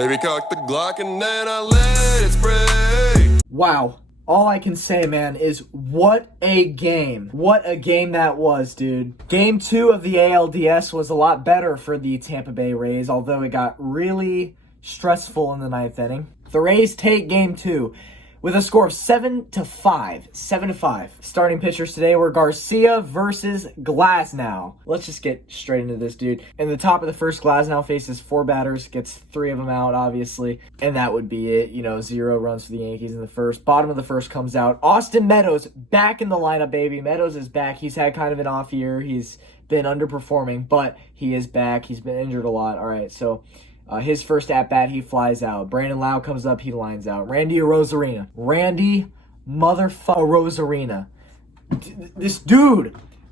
Baby, cock the Glock and then I let it spray. Wow. All I can say, man, is what a game. What a game that was, dude. Game 2 of the ALDS was a lot better for the Tampa Bay Rays, although it got really stressful in the 9th inning. The Rays take game 2 with a score of 7-5. 7-5. Starting pitchers today were Garcia versus Glasnow. Let's just get straight into this, dude. In the top of the first, Glasnow faces 4 batters, gets 3 of them out, obviously. And that would be it. 0 runs for the Yankees in the first. Bottom of the first comes out. Austin Meadows back in the lineup, baby. Meadows is back. He's had kind of an off year. He's been underperforming, but he is back. He's been injured a lot. All right, so his first at-bat, he flies out. Brandon Lau comes up, he lines out. Randy Arozarena. Randy motherfucker Arozarena.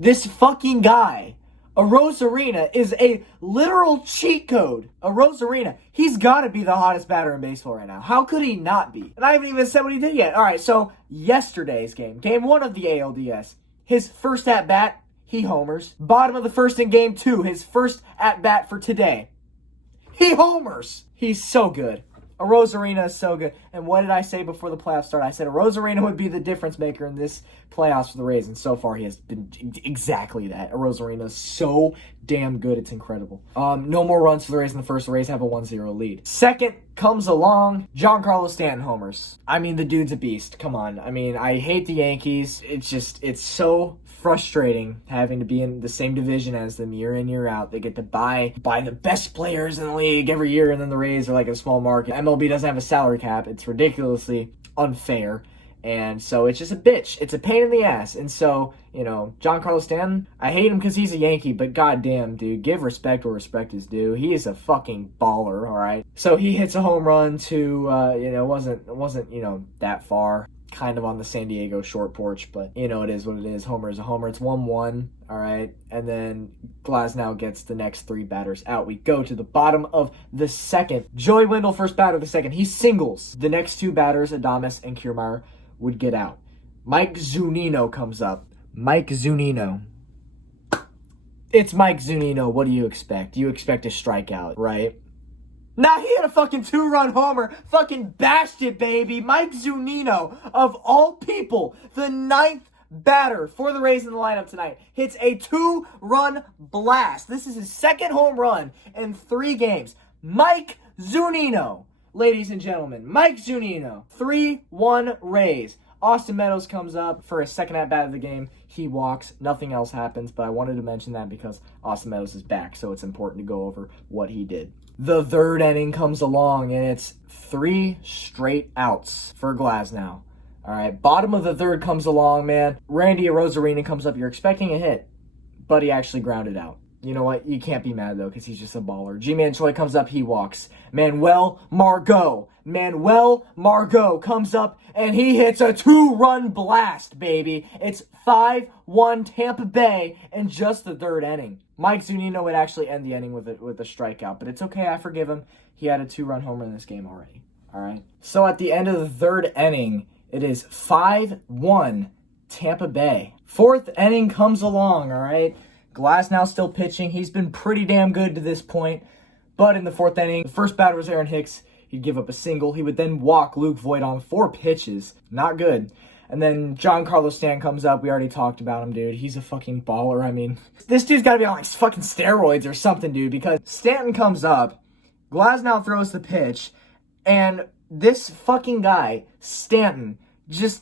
This fucking guy, Arozarena, is a literal cheat code. Arozarena, he's got to be the hottest batter in baseball right now. How could he not be? And I haven't even said what he did yet. All right, so yesterday's game, game 1 of the ALDS, his first at-bat, he homers. Bottom of the first in game 2, his first at-bat for today, he homers. He's so good. Arozarena is so good. And what did I say before the playoffs started? I said Arozarena would be the difference maker in this playoffs for the Rays. And so far, he has been exactly that. Arozarena is so damn good. It's incredible. No more runs for the Rays in the first. The Rays have a 1-0 lead. Second comes along, Giancarlo Stanton homers. I mean, the dude's a beast. Come on. I mean, I hate the Yankees. It's so frustrating having to be in the same division as them year in, year out. They get to buy the best players in the league every year, and then the Rays are like a small market. MLB doesn't have a salary cap. It's ridiculously unfair. And so it's just a bitch. It's a pain in the ass. And so, Giancarlo Stanton, I hate him because he's a Yankee, but goddamn, dude, give respect where respect is due. He is a fucking baller, all right? So he hits a home run to, wasn't that far. Kind of on the San Diego short porch, but it is what it is. Homer is a homer. It's 1-1, all right? And then Glasnow gets the next 3 batters out. We go to the bottom of the second. Joey Wendell, first batter of the second. He singles. The next 2 batters, Adames and Kiermaier, would get out. Mike Zunino comes up. Mike Zunino. It's Mike Zunino. What do you expect? You expect a strikeout, right? Nah, he had a fucking 2-run homer. Fucking bashed it, baby. Mike Zunino, of all people, the 9th batter for the Rays in the lineup tonight, hits a 2-run blast. This is his 2nd home run in 3 games. Mike Zunino, ladies and gentlemen. Mike Zunino, 3-1 Rays. Austin Meadows comes up for his 2nd at-bat of the game. He walks. Nothing else happens, but I wanted to mention that because Austin Meadows is back, so it's important to go over what he did. The 3rd inning comes along, and it's 3 straight outs for Glasnow. All right, bottom of the 3rd comes along, man. Randy Arozarena comes up. You're expecting a hit, but he actually grounded out. You know what? You can't be mad, though, because he's just a baller. G-Man Choi comes up. He walks. Manuel Margot comes up, and he hits a 2-run blast, baby. It's 5-1 Tampa Bay in just the 3rd inning. Mike Zunino would actually end the inning with a strikeout, but it's okay. I forgive him. He had a 2-run homer in this game already. All right. So at the end of the 3rd inning, it is 5-1 Tampa Bay. 4th inning comes along. All right. Glasnow still pitching. He's been pretty damn good to this point. But in the 4th inning, the first batter was Aaron Hicks. He'd give up a single. He would then walk Luke Voit on 4 pitches. Not good. And then Giancarlo Stanton comes up. We already talked about him, dude. He's a fucking baller. I mean, this dude's got to be on like fucking steroids or something, dude, because Stanton comes up, Glasnow throws the pitch, and this fucking guy, Stanton,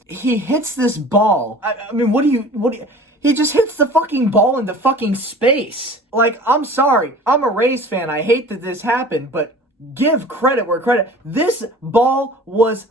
he hits this ball. I mean, he just hits the fucking ball into fucking space. Like, I'm sorry. I'm a Rays fan. I hate that this happened, but give credit where credit. This ball was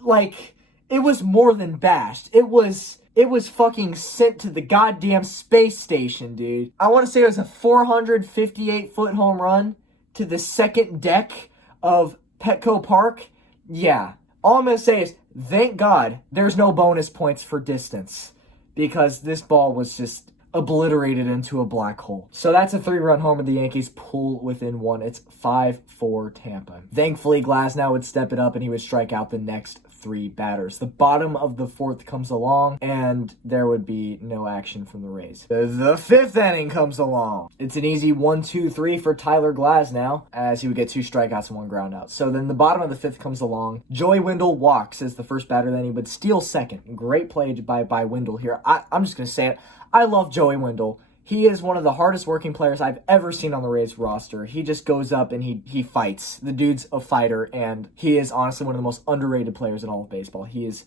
like, it was more than bashed. It was fucking sent to the goddamn space station, dude. I want to say it was a 458-foot home run to the 2nd deck of Petco Park. Yeah. All I'm going to say is, thank God there's no bonus points for distance, because this ball was just obliterated into a black hole. So that's a 3-run homer. The Yankees pull within 1. It's 5-4 Tampa. Thankfully, Glasnow would step it up and he would strike out the next 3 batters. The bottom of the 4th comes along and there would be no action from the Rays. The 5th inning comes along. It's an easy 1-2-3 for Tyler Glasnow as he would get 2 strikeouts and 1 ground out. So then the bottom of the 5th comes along. Joey Wendle walks as the first batter, then he would steal second. Great play by Wendle here. I'm just going to say it. I love Joey Wendle. He is one of the hardest working players I've ever seen on the Rays roster. He just goes up and he fights. The dude's a fighter, and he is honestly one of the most underrated players in all of baseball. He is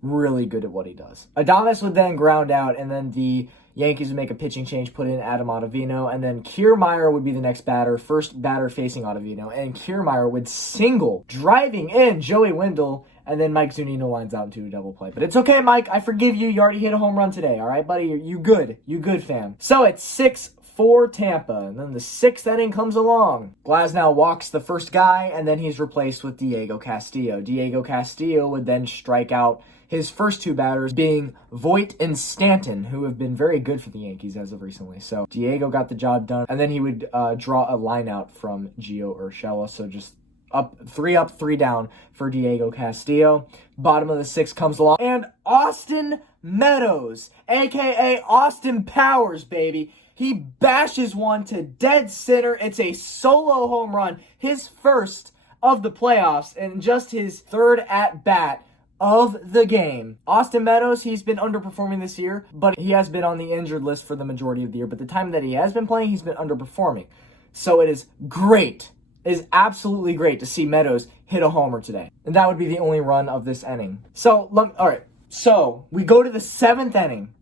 really good at what he does. Adames would then ground out, and then the Yankees would make a pitching change, put in Adam Ottavino, and then Kiermaier would be the next batter, first batter facing Ottavino, and Kiermaier would single, driving in Joey Wendle, and then Mike Zunino lines out into a double play. But it's okay, Mike. I forgive you. You already hit a home run today, all right, buddy? You good. You good, fam. So it's 6-4 Tampa, and then the 6th inning comes along. Glasnow walks the first guy, and then he's replaced with Diego Castillo. Diego Castillo would then strike out his first 2 batters, being Voit and Stanton, who have been very good for the Yankees as of recently. So Diego got the job done, and then he would draw a line out from Gio Urshela. So just up, 3 down for Diego Castillo. Bottom of the 6th comes along, and Austin Meadows, a.k.a. Austin Powers, baby. He bashes one to dead center. It's a solo home run, his first of the playoffs, and just his 3rd at-bat of the game. Austin Meadows, he's been underperforming this year, but he has been on the injured list for the majority of the year. But the time that he has been playing, he's been underperforming. So it is great. It is absolutely great to see Meadows hit a homer today. And that would be the only run of this inning. So, all right. So, we go to the 7th inning.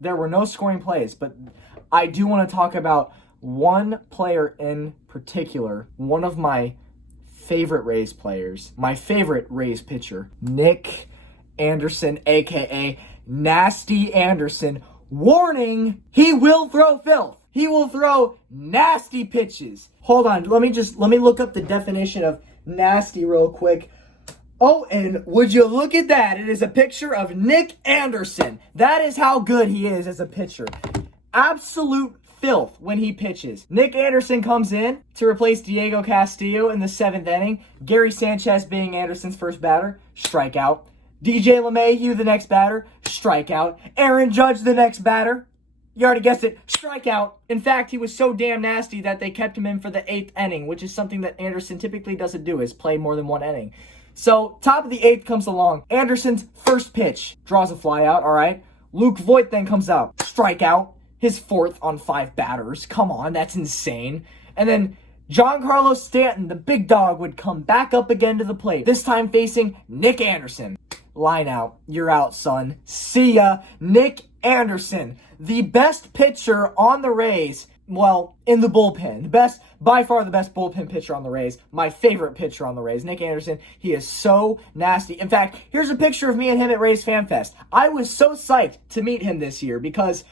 There were no scoring plays, but I do want to talk about one player in particular, one of my favorite Rays players, my favorite Rays pitcher, Nick Anderson, a.k.a. Nasty Anderson. Warning, he will throw filth. He will throw nasty pitches. Hold on, let me look up the definition of nasty real quick. Oh, and would you look at that? It is a picture of Nick Anderson. That is how good he is as a pitcher. Absolute filth when he pitches. Nick Anderson comes in to replace Diego Castillo in the 7th inning. Gary Sanchez being Anderson's first batter, strikeout. DJ LeMahieu, the next batter, strikeout. Aaron Judge, the next batter, you already guessed it, strikeout. In fact, he was so damn nasty that they kept him in for the 8th inning, which is something that Anderson typically doesn't do, is play more than 1 inning. So, top of the 8th comes along. Anderson's first pitch draws a fly out, all right? Luke Voit then comes out, strikeout. His 4th on 5 batters. Come on, that's insane. And then Giancarlo Stanton, the big dog, would come back up again to the plate, this time facing Nick Anderson. Line out. You're out, son. See ya. Nick Anderson, the best pitcher on the Rays, well, in the bullpen. By far the best bullpen pitcher on the Rays. My favorite pitcher on the Rays, Nick Anderson. He is so nasty. In fact, here's a picture of me and him at Rays Fan Fest. I was so psyched to meet him this year because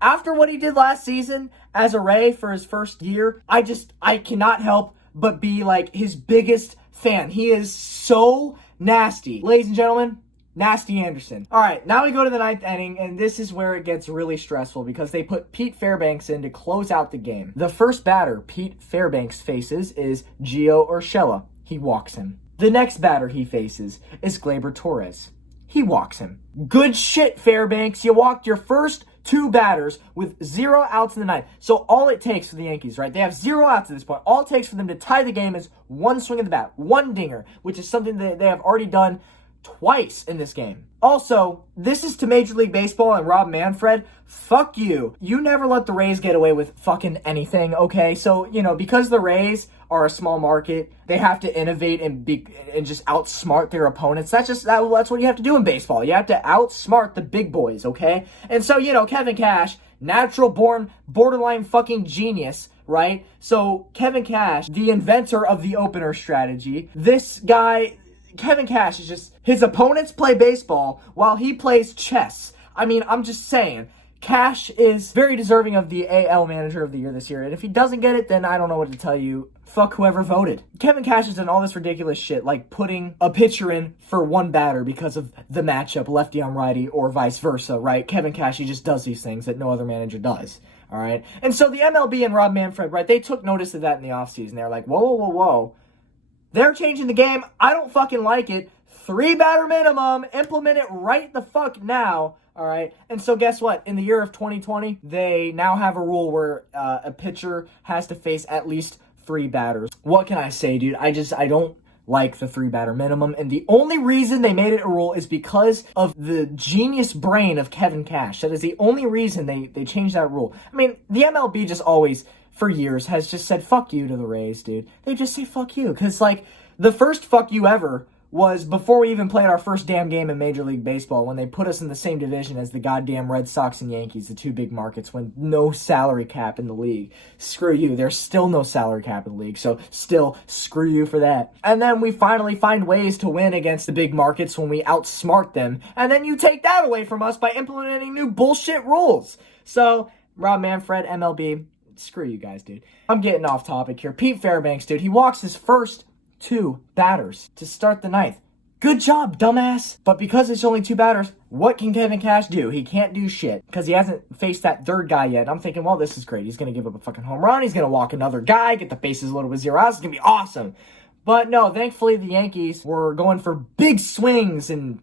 after what he did last season as a Ray for his first year, I cannot help but be like his biggest fan. He is so nasty. Ladies and gentlemen, Nasty Anderson. All right, now we go to the 9th inning, and this is where it gets really stressful because they put Pete Fairbanks in to close out the game. The first batter Pete Fairbanks faces is Gio Urshela. He walks him. The next batter he faces is Gleyber Torres. He walks him. Good shit, Fairbanks. You walked your first 2 batters with 0 outs in the 9th. So all it takes for the Yankees, right? They have 0 outs at this point. All it takes for them to tie the game is 1 swing of the bat, 1 dinger, which is something that they have already done twice in this game. Also, this is to Major League Baseball and Rob Manfred. Fuck you. You never let the Rays get away with fucking anything, okay? So, because the Rays are a small market, they have to innovate and just outsmart their opponents. That's what you have to do in baseball. You have to outsmart the big boys, okay? And so, Kevin Cash, natural born, borderline fucking genius, right? So, Kevin Cash, the inventor of the opener strategy, this guy, Kevin Cash, is just, his opponents play baseball while he plays chess. I mean, I'm just saying, Cash is very deserving of the AL Manager of the Year this year. And if he doesn't get it, then I don't know what to tell you. Fuck whoever voted. Kevin Cash has done all this ridiculous shit, like putting a pitcher in for one batter because of the matchup, lefty on righty, or vice versa, right? Kevin Cash, he just does these things that no other manager does, all right? And so the MLB and Rob Manfred, right, they took notice of that in the offseason. They're like, whoa. They're changing the game. I don't fucking like it. 3-batter minimum. Implement it right the fuck now. All right. And so guess what? In the year of 2020, they now have a rule where a pitcher has to face at least 3 batters. What can I say, dude? I don't like the 3-batter minimum. And the only reason they made it a rule is because of the genius brain of Kevin Cash. That is the only reason they changed that rule. I mean, the MLB just always, for years, has just said fuck you to the Rays, dude. They just say fuck you. Because, like, the first fuck you ever was before we even played our first damn game in Major League Baseball, when they put us in the same division as the goddamn Red Sox and Yankees, the 2 big markets, when no salary cap in the league. Screw you. There's still no salary cap in the league, so still screw you for that. And then we finally find ways to win against the big markets when we outsmart them, and then you take that away from us by implementing new bullshit rules. So, Rob Manfred, MLB, screw you guys, dude. I'm getting off topic here. Pete Fairbanks, dude, he walks his first 2 batters to start the 9th. Good job, dumbass. But because it's only 2 batters, what can Kevin Cash do? He can't do shit because he hasn't faced that 3rd guy yet. I'm thinking, well, this is great. He's going to give up a fucking home run. He's going to walk another guy, get the bases loaded with 0 outs. It's going to be awesome. But no, thankfully the Yankees were going for big swings and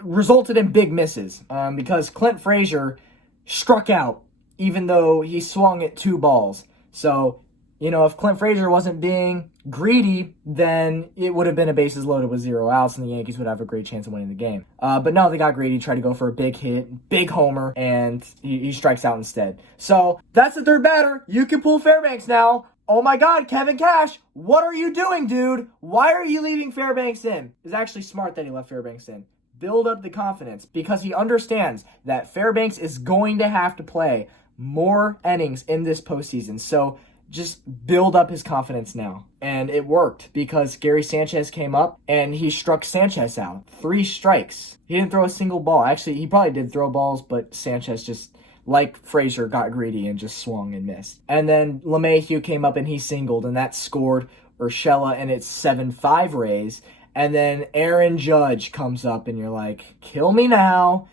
resulted in big misses because Clint Frazier struck out even though he swung at 2 balls. So, you know, if Clint Frazier wasn't being greedy, then it would have been a bases loaded with 0 outs, and the Yankees would have a great chance of winning the game. But no, they got greedy, tried to go for a big hit, big homer, and he strikes out instead. So that's the 3rd batter. You can pull Fairbanks now. Oh my God, Kevin Cash, what are you doing, dude? Why are you leaving Fairbanks in? It's actually smart that he left Fairbanks in. Build up the confidence because he understands that Fairbanks is going to have to play more innings in this postseason. So just build up his confidence now. And it worked because Gary Sanchez came up and he struck Sanchez out. 3 strikes. He didn't throw a single ball. Actually, he probably did throw balls, but Sanchez just, like Frazier, got greedy and just swung and missed. And then LeMahieu came up and he singled, and that scored Urshela, and it's 7-5 Rays. And then Aaron Judge comes up and you're like, kill me now.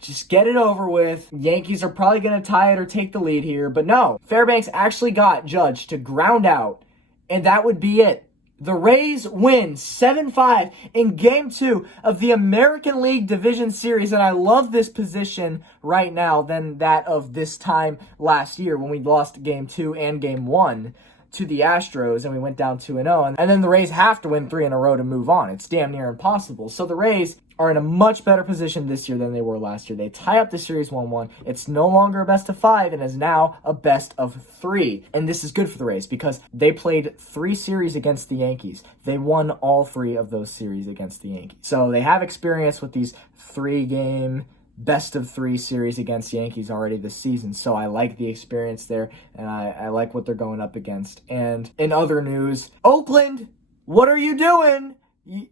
Just get it over with. Yankees are probably going to tie it or take the lead here. But no, Fairbanks actually got Judge to ground out, and that would be it. The Rays win 7-5 in Game 2 of the American League Division Series, and I love this position right now than that of this time last year when we lost Game 2 and Game 1 to the Astros, and we went down 2-0, and then the Rays have to win 3 in a row to move on. It's damn near impossible. So the Rays are in a much better position this year than they were last year. They tie up the series 1-1. It's no longer a best of 5 and is now a best of 3. And this is good for the Rays because they played 3 series against the Yankees. They won all 3 of those series against the Yankees. So they have experience with these 3-game best of 3 series against the Yankees already this season. So I like the experience there, and I like what they're going up against. And in other news, Oakland, what are you doing?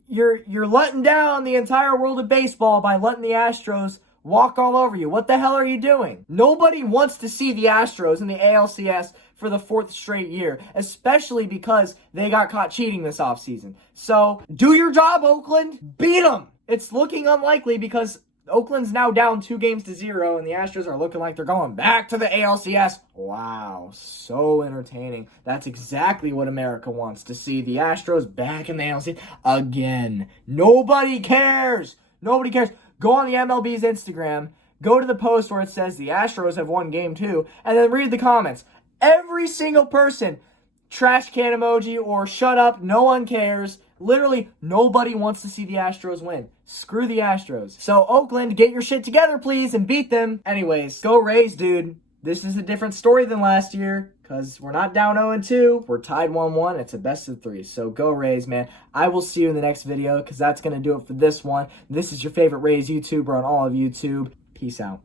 You're letting down the entire world of baseball by letting the Astros walk all over you. What the hell are you doing? Nobody wants to see the Astros in the ALCS for the 4th straight year, especially because they got caught cheating this offseason. So do your job, Oakland. Beat them. It's looking unlikely because Oakland's now down 2-0, and the Astros are looking like they're going back to the ALCS. Wow, so entertaining. That's exactly what America wants, to see the Astros back in the ALCS again. Nobody cares. Nobody cares. Go on the MLB's Instagram, go to the post where it says the Astros have won Game 2, and then read the comments. Every single person, trash can emoji or shut up, no one cares. Literally, nobody wants to see the Astros win. Screw the Astros. So, Oakland, get your shit together, please, and beat them. Anyways, go Rays, dude. This is a different story than last year, because we're not down 0-2. We're tied 1-1. It's a best of 3. So, go Rays, man. I will see you in the next video, because that's going to do it for this one. This is your favorite Rays YouTuber on all of YouTube. Peace out.